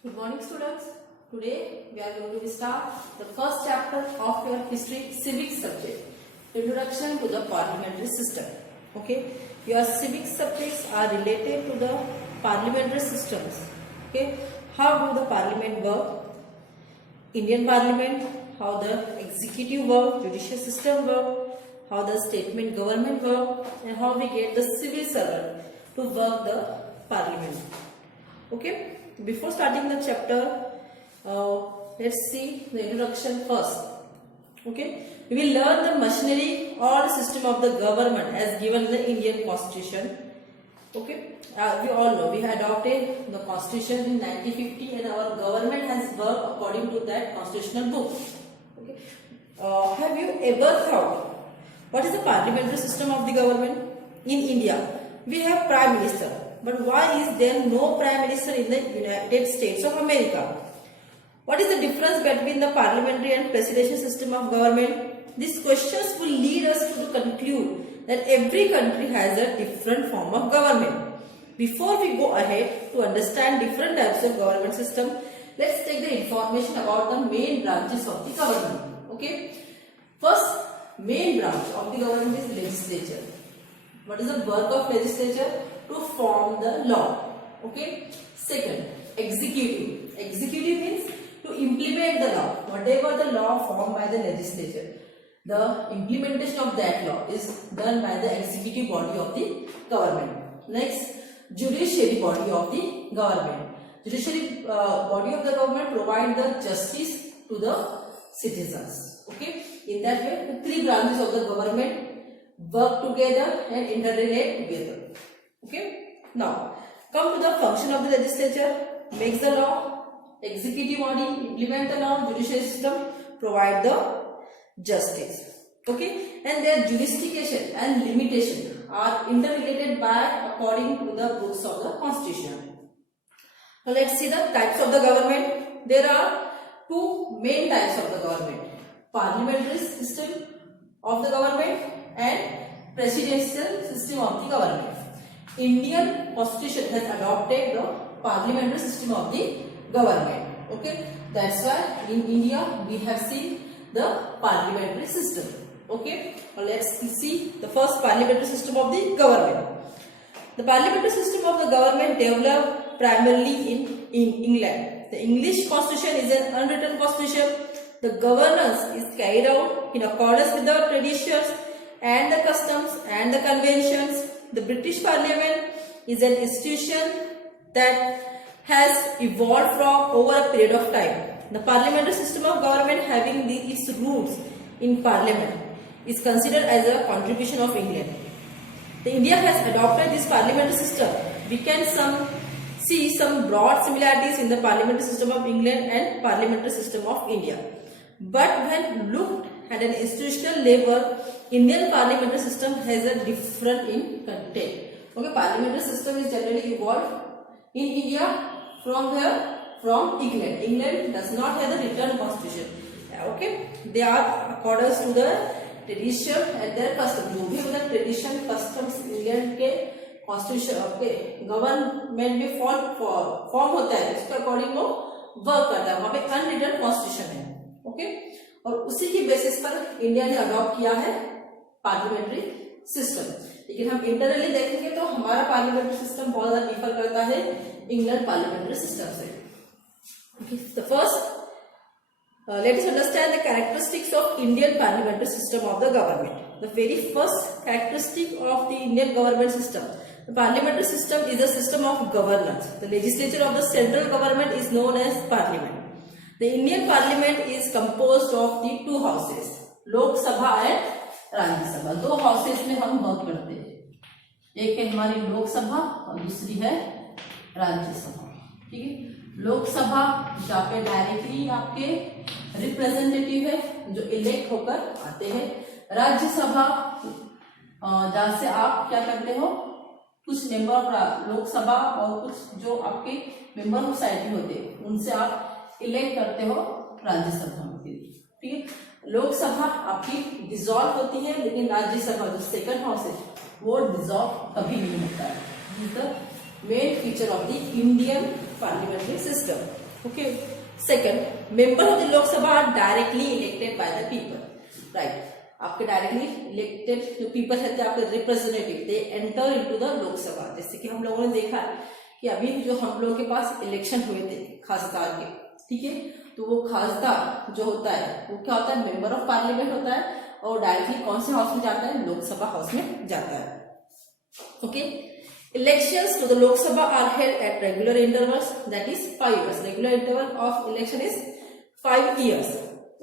Good morning, students. Today we are going to start the first chapter of your history civics subject, Introduction to the Parliamentary System. Okay, your civics subjects are related to the parliamentary systems. Okay, how do the parliament work? Indian parliament, how the executive work, judicial system work, how the statement government work, and how we get the civil servant to work the parliament. Okay. Before starting the chapter, let's see the introduction first. Okay, we will learn the machinery or the system of the government as given in the Indian Constitution. Okay, we all know we adopted the Constitution in 1950 and our government has worked according to that constitutional book. Okay, have you ever thought what is the parliamentary system of the government in India? We have Prime Minister. But why is there no Prime Minister in the United States of America? What is the difference between the parliamentary and presidential system of government? These questions will lead us to conclude that every country has a different form of government. Before we go ahead to understand different types of government system, let's take the information about the main branches of the government. Okay. First, main branch of the government is legislature. What is the work of legislature? To form the law. Okay. Second, executive. Executive means to implement the law. Whatever the law formed by the legislature, the implementation of that law is done by the executive body of the government. Next, judiciary body of the government. Judiciary body of the government provide the justice to the citizens. Okay. In that way, the three branches of the government work together and interrelate together. Okay. Now, come to the function of the legislature. Makes the law, executive body implement the law, judicial system provide the justice. Okay. And their jurisdiction and limitation are interrelated by according to the books of the Constitution. Now, let's see the types of the government. There are two main types of the government: parliamentary system of the government and presidential system of the government. Indian Constitution has adopted the parliamentary system of the government. Okay, that's why in India we have seen the parliamentary system. Okay, now let's see the first parliamentary system of the government. The parliamentary system of the government developed primarily in England. The English Constitution is an unwritten constitution. The governance is carried out in accordance with the traditions and the customs and the conventions. The British Parliament is an institution that has evolved from over a period of time. The parliamentary system of government having its roots in Parliament is considered as a contribution of England. India has adopted this parliamentary system. We can see some broad similarities in the parliamentary system of England and parliamentary system of India. But when looked at an institutional level, Indian parliamentary system has a different in content. Okay, parliamentary system is generally evolved in India from where? From England. England does not have the written constitution. Okay, they are according to the tradition and their custom. जो भी मतलब tradition customs England के constitution के government में form होता है, उसके according वो work करता है. वहाँ पे unwritten constitution है. Okay, और उसी की बेसिस पर इंडिया ने अडॉप्ट किया है पार्लियामेंट्री सिस्टम. लेकिन हम इंटरनली देखेंगे तो हमारा पार्लियामेंट्री सिस्टम बहुत ज्यादा डिफर करता है इंग्लैंड पार्लियामेंट्री सिस्टम से. The first, let us understand the characteristics of Indian parliamentary system of the government. The very first characteristic of the Indian government system, the parliamentary system is a system of governance. The legislature of the central government is known as parliament. The Indian Parliament is composed of the two houses, Lok Sabha and Rajya Sabha. दो houses में हम work करते हैं. एक है हमारी लोक सभा और दूसरी है राज्य सभा. ठीक है. लोक सभा जहाँ पे डायरेक्टली आपके रिप्रेजेंटेटिव है जो इलेक्ट होकर आते हैं. राज्य सभा जहाँ से आप क्या करते हो, कुछ मेंबर लोक सभा और कुछ जो आपके मेंबर ऑफ सोसाइटी होते हैं उनसे आप इलेक्ट करते हो राज्यसभा के लिए. ठीक है. लोकसभा आपकी डिसॉल्व होती है, लेकिन राज्यसभा जो सेकंड हाउस है वो डिसॉल्व कभी नहीं होता है. Main feature of the Indian parliamentary system. Okay. Second, members of the Lok Sabha are directly elected by the people. Right. आपके डायरेक्टली इलेक्टेड जो पीपल रहते हैं, आपके representative, they enter into the लोक सभा. जैसे कि हम लोगों ने देखा है कि अभी जो हम लोगों के पास इलेक्शन हुए थे खासदार के, ठीक है, तो वो खासदार जो होता है वो क्या होता है, मेंबर ऑफ पार्लियामेंट होता है और डायरेक्टली कौन से हाउस में जाता है, लोकसभा हाउस में जाता है. Okay. Elections to the Lok Sabha are held at regular intervals, that is 5 years. Regular interval of election is 5 years.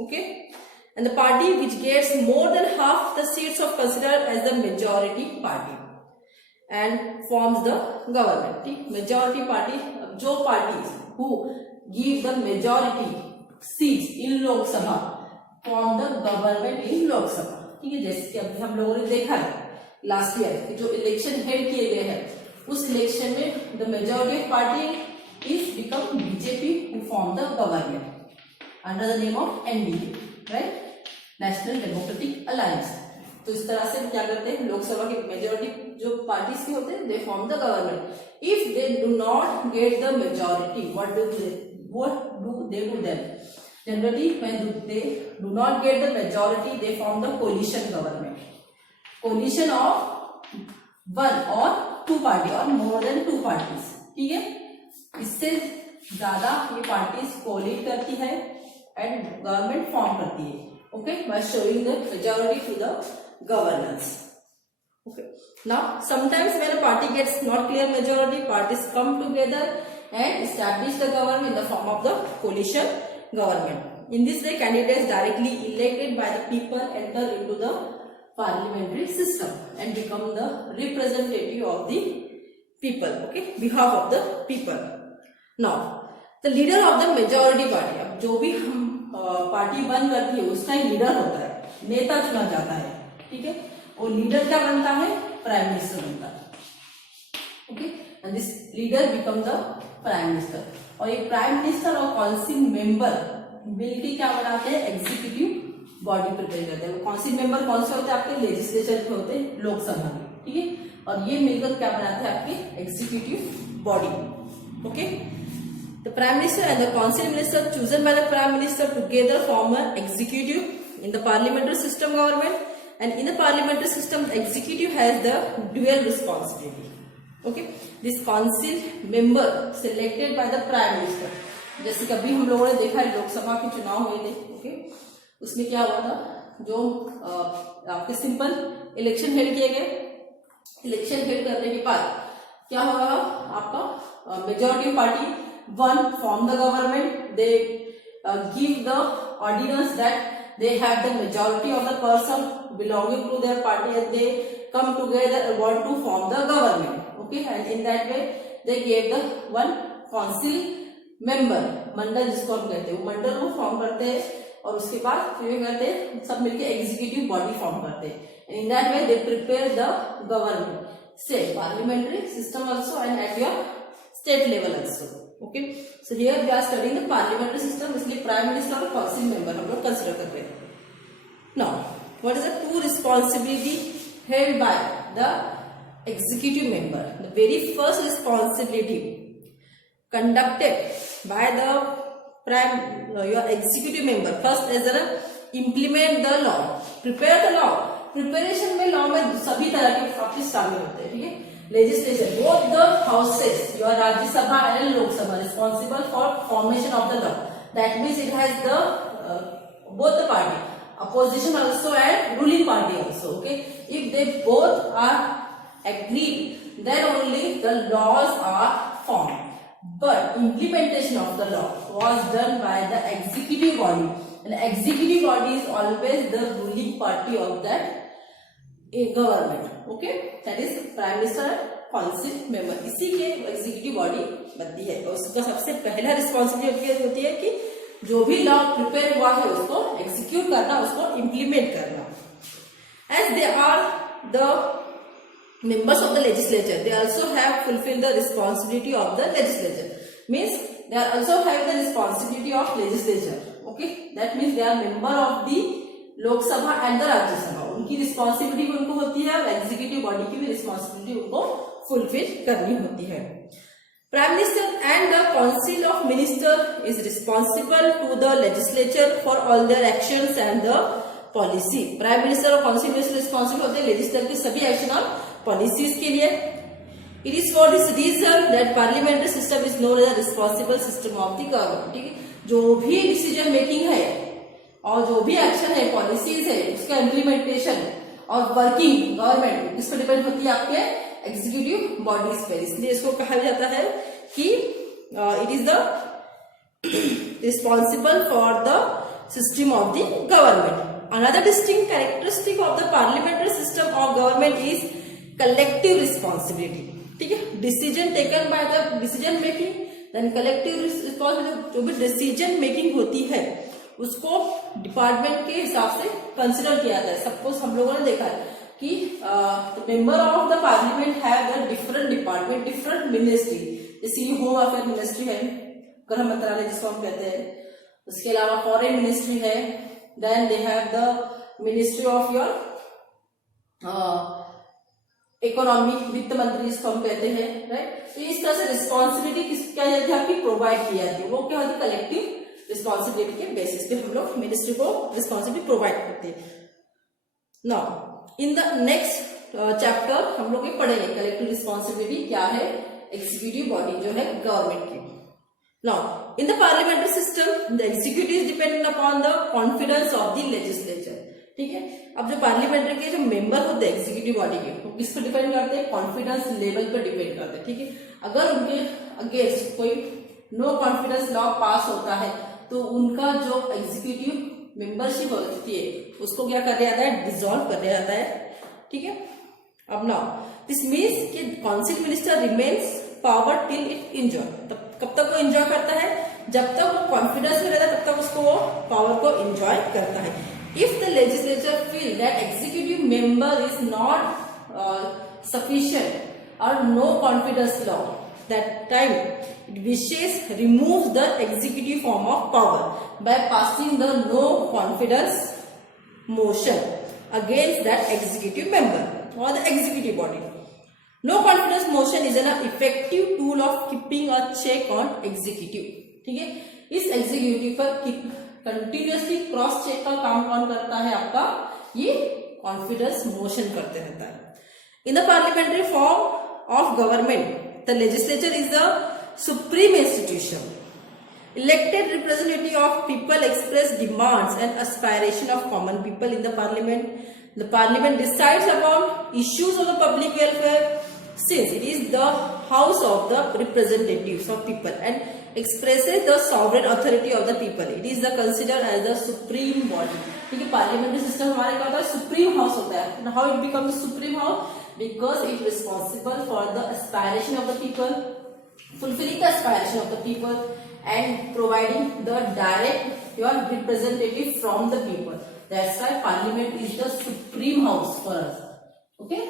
Okay. And the party which gets more than half the seats of considered as the majority party and forms the government. ठीक, majority party, जो parties who give the majority seats in Lok Sabha form the government in Lok Sabha. ठीक है, जैसे कि अभी हम लोगों ने देखा है लास्ट ईयर जो इलेक्शन हेल्ड किए गए हैं, उस इलेक्शन में the majority of party is become BJP who form the government under the name of NDA, right, national democratic alliance. तो इस तरह से क्या करते हैं, लोकसभा की मेजॉरिटी जो पार्टीज के होते हैं, they form the government. If they do not get the majority, what do they do then? Generally when they do not get the majority, they form the coalition government. Coalition of one और two party और more then to parties. ठीक है, इससे ज्यादा ये parties कोलिट करती है and government form करती है. Okay, by showing the majority to the governance. Okay, now sometimes when a party gets not clear majority, parties come together and establish the government in the form of the coalition government. In this way, candidates directly elected by the people enter into the parliamentary system and become the representative of the people. Okay, behalf of the people. Now, the leader of the majority party. अब जो भी हम party बन करती है उसका एक leader होता है, नेता चुना जाता है. ठीक है, और लीडर क्या बनता है, प्राइम मिनिस्टर बनता है. Okay, and this leader become the prime minister. और ये प्राइम मिनिस्टर और काउंसिल मेंबर मिलकर क्या बनाते हैं, एग्जीक्यूटिव बॉडी प्रिपेयर करते हैं. काउंसिल मेंबर कौन से होते हैं, आपके लेजिस्लेचर के होते हैं, लोकसभा में. ठीक है, और ये मिलकर क्या बनाते हैं, आपके executive body. Okay, the prime minister and the council minister chosen by the prime minister together form an executive in the parliamentary system government. And in the parliamentary system the executive has the dual responsibility. Okay, this council member selected by the prime minister. जैसे कभी हम लोगों ने देखा है लोकसभा के चुनाव हुए थे. ओके, उसमें क्या हुआ था, जो आपके सिंपल इलेक्शन हेल्ड किए गए. इलेक्शन हेल्ड करने के बाद क्या हुआ, आपका majority party won form the government. They give the ordinance that they have the majority of the person belonging to their party and they come together and want to form the government. Okay, and in that way they gave the one council member, मंडल जिसको हम कहते हैं, वो मंडल को form करते हैं और उसके बाद फिर करते हैं सब मिलके एग्जीक्यूटिव बॉडी फॉर्म करते हैं. and in that way they prepare the government, say parliamentary system also and at your state level also. Okay, so here we are studying the parliamentary system, इसलिए प्राइम मिनिस्टर और council member हम लोग consider कर रहे हैं. Now, what is the two responsibility held by the executive member? The very first responsibility conducted by the your executive member first is to implement the law, prepare the law. Preparation में law में सभी तरह के office शामिल होते हैं. ठीक है, legislation, both the houses, your Rajya Sabha and Lok Sabha, responsible for formation of the law. That means it has the both the party, opposition also and ruling party also. Okay, if they both are agreed, then only the laws are formed. But implementation of the law was done by the executive body, and executive body is always the ruling party of that government. Okay, that is prime minister, council member, इसी के executive body बनती है. और उसका सबसे पहला responsibility होती है कि जो भी लॉ प्रिपेयर हुआ है उसको एग्जीक्यूट करना, उसको इम्प्लीमेंट करना. As they are the members of the legislature, they also have fulfil the responsibility of the legislature. Means they are also have the responsibility of legislature. Okay, that means they are member of the Lok Sabha and the Rajya Sabha. उनकी responsibility उनको होती है और executive body की भी responsibility उनको fulfil करनी होती है. Prime Minister and the Council of Ministers is responsible to the legislature for all their actions and the policy. Prime Minister और Council Minister responsible होते हैं legislature के सभी action और policies के लिए. It is for this reason that parliamentary system is known as a responsible system of the government. ठीक है, जो भी decision making है और जो भी action है, policies है, उसका implementation और वर्किंग गवर्नमेंट इस पर डिपेंड होती है आपके एग्जीक्यूटिव बॉडीज पे. इसलिए इसको कहा जाता है कि it is the responsible for the system of the government. Another distinct characteristic of the parliamentary system of government is collective responsibility. ठीक है, decision taken by the decision making, then collective responsibility. जो भी decision making होती है उसको department के हिसाब से कंसिडर किया जाता है. सपोज हम लोगों ने देखा है कि member of the parliament have the different department, different ministry. जैसे होम अफेयर मिनिस्ट्री है, गृह मंत्रालय जिसको हम कहते हैं. उसके अलावा फॉरेन मिनिस्ट्री है. Then they have the ministry of your economy, वित्त मंत्री जिसको हम कहते हैं, राइट. तो इस तरह से रिस्पॉन्सिबिलिटी क्या जाती है आपकी प्रोवाइड की जाती है. वो क्या होती है कलेक्टिव रिस्पॉन्सिबिलिटी के बेसिस पे हम लोग मिनिस्ट्री को रिस्पॉन्सिबिलिटी प्रोवाइड करते हैं. Now in the next chapter हम लोग ये पढ़ेंगे कलेक्टिव रिस्पॉन्सिबिलिटी क्या है एग्जीक्यूटिव बॉडी जो है गवर्नमेंट की. Now in the parliamentary system the executive is dependent upon the confidence of the legislature. ठीक है, अब जो पार्लियामेंट्री के जो मेंबर होते हैं एग्जीक्यूटिव बॉडी के वो किस पर डिपेंड करते हैं, कॉन्फिडेंस लेवल पर डिपेंड करते हैं. ठीक है, अगर उनके अगेंस्ट कोई नो कॉन्फिडेंस लॉ पास होता है तो उनका जो एग्जीक्यूटिव मेंबरशिप होती है उसको क्या कर दिया जाता है, डिसॉल्व कर दिया जाता है. ठीक है, अब नाउ दिस मीन्स कि council minister remains power till it enjoy. कब तक वो एंजॉय करता है, जब तक वो कॉन्फिडेंस में रहता है तब तक उसको वो पावर को एंजॉय करता है. If the legislature feel that executive member is not sufficient और no confidence law, that time it wishes remove the executive form of power by passing the no confidence motion against that executive member or the executive body. No confidence motion is an effective tool of keeping a check on executive. ठीक है, इस executive पर continuously cross check का काम कौन करता है आपका, ये कॉन्फिडेंस मोशन करते रहता है. In the parliamentary form of government the legislature is the supreme institution. Elected representative of people express demands and aspiration of common people in the parliament. The parliament decides about issues of the public welfare since it is the house of the representatives of people and expresses the sovereign authority of the people. It is the considered as the supreme body. ठीक है, parliamentary system हमारे क्या होता है, supreme house होता है. How it becomes supreme house? Because it is responsible for the aspiration of the people, fulfilling the aspiration of the people and providing the direct your representative from the people. That's why parliament is the supreme house for us. Okay,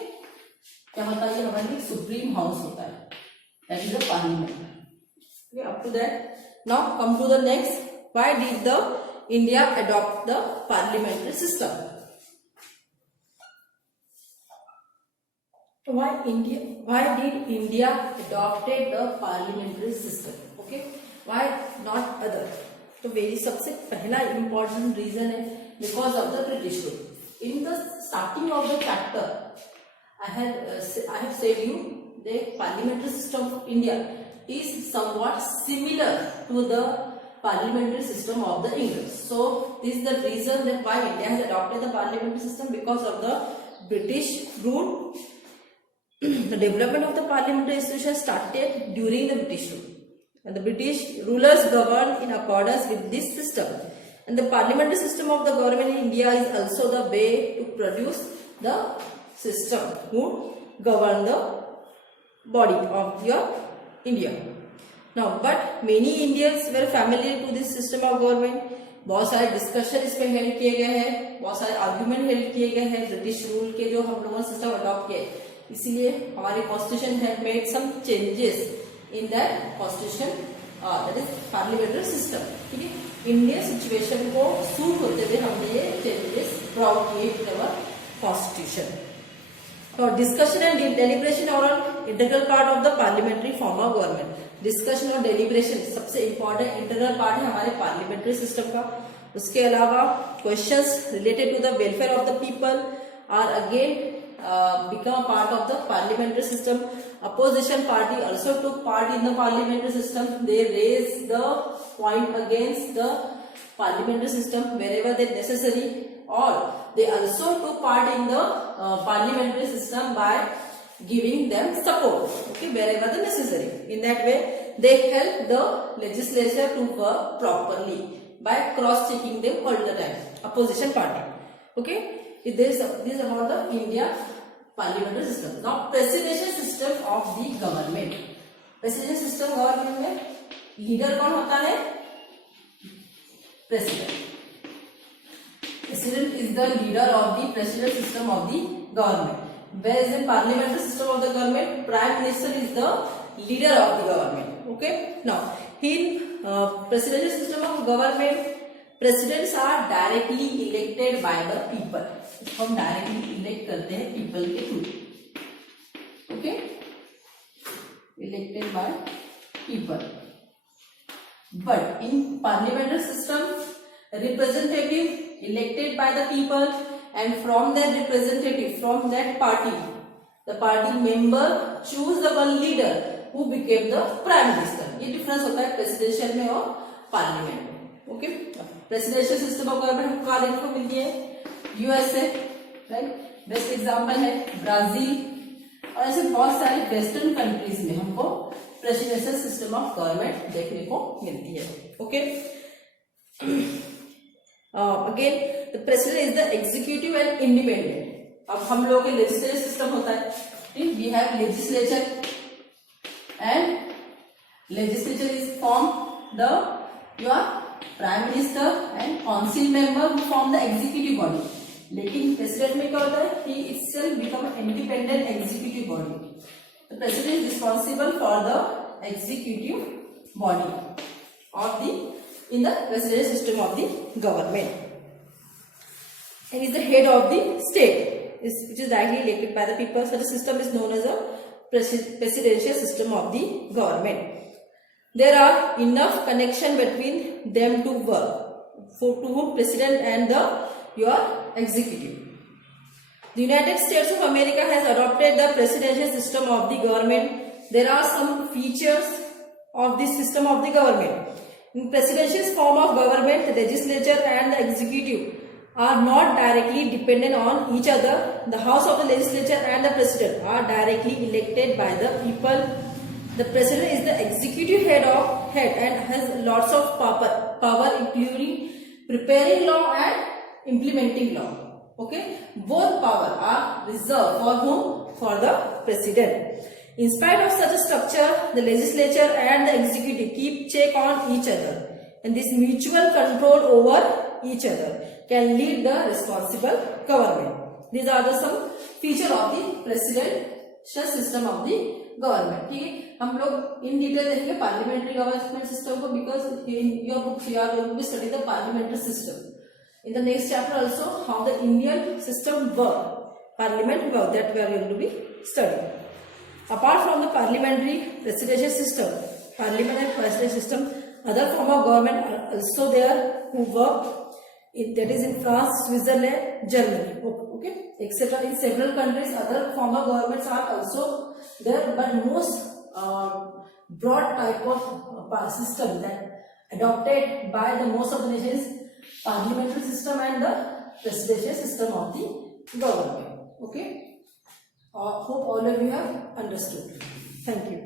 क्या होता है, ये हमारे लिए supreme house होता है, that is the parliament. Okay, up to that. Now come to the next. Why did the India adopt the parliamentary system? Why did India adopted the parliamentary system? Okay, why not other? तो very सबसे पहला important reason है because of the British rule. In the starting of the chapter, I have said you the parliamentary system of India is somewhat similar to the parliamentary system of the English. So this is the reason that why India has adopted the parliamentary system, because of the British rule. The development of the parliamentary institution started during the British rule, and the British rulers governed in accordance with this system. And the parliamentary system of the government in India is also the way to produce the system who govern the body of your India. Now, but many Indians were familiar to this system of government. बहुत सारे discussion इस पे held किए गए हैं, बहुत सारे argument held किए गए हैं ब्रिटिश रूल के जो हम लोगों ने सिस्टम अडॉप्ट किए. इसीलिए हमारे constitution have made some changes in that constitution, that is parliamentary system. ठीक है, इंडियन सिचुएशन को सूट होते हुए हमने ये चेंजेस ब्राउट किए इन अवर कॉन्स्टिट्यूशन. तो discussion and deliberation are integral part of the parliamentary form of government. Discussion और डेलिब्रेशन सबसे इंपॉर्टेंट इंटरनल पार्ट है हमारे पार्लियामेंट्री सिस्टम का. उसके अलावा questions related to the welfare of the people are again become a part of the parliamentary system. Opposition party also took part in the parliamentary system. They raised the point against the parliamentary system wherever they necessary, or they also took part in the parliamentary system by giving them support, okay, wherever they necessary. In that way they help the legislature to work properly by cross checking them all the time. Opposition party, okay. This is about the India parliamentary system. Now presidential system of the government. Presidential system government में leader कौन होता है? President. President is the leader of the presidential system of the government. Whereas in parliamentary system of the government, prime minister is the leader of the government. Okay. Now in presidential system of government, presidents are directly elected by the people. हम directly elect करते हैं people के through. Okay, elected by people. But in parliamentary system representative elected by the people and from that representative from that party the party member choose the one leader who became the prime minister. ये difference होता है presidential में और parliament में. Okay, presidential system of government हमको कहाँ देखने को मिलती है? USA, right. बेस्ट एग्जांपल है ब्राजील, और ऐसे बहुत सारे वेस्टर्न कंट्रीज में हमको प्रेसिडेंशियल सिस्टम ऑफ गवर्नमेंट देखने को मिलती है. Okay, again the president is the executive and independent. अब हम लोगों के लेजिस्लेटिव सिस्टम होता है. We have legislature and legislature is form the your prime minister and council member who form the executive body. लेकिन प्रेसिडेंट में क्या होता है? He itself become independent executive body. The president is responsible for the executive body of the in the presidential system of the government, and is the head of the state, which is directly elected by the people. So the system is known as a presidential system of the government. There are enough connection between them to work for to president and your executive. The United States of America has adopted the presidential system of the government. There are some features of this system of the government. In presidential form of government, the legislature and the executive are not directly dependent on each other. The house of the legislature and the president are directly elected by the people. The president is the executive head and has lots of power including preparing law and implementing law. Okay, both power are reserved for whom? For the president. In spite of such a structure, the legislature and the executive keep check on each other, and this mutual control over each other can lead the responsible government. These are the some feature of the presidential system of the government. ठीक है, हम लोग in detail देखेंगे parliamentary government system को, because in your books you are going to study the parliamentary system. In the next chapter also, how the Indian system work, parliament work, that we are going to be studying. Apart from the parliamentary presidential system, parliament and presidential system, other form of government are also there who work. That is in France, Switzerland, Germany. Okay, etc. In several countries, other form of governments are also there, but most broad type of system that adopted by the most of the nations. Parliamentary system and the presidential system of the government. Okay, hope all of you have understood. Thank you.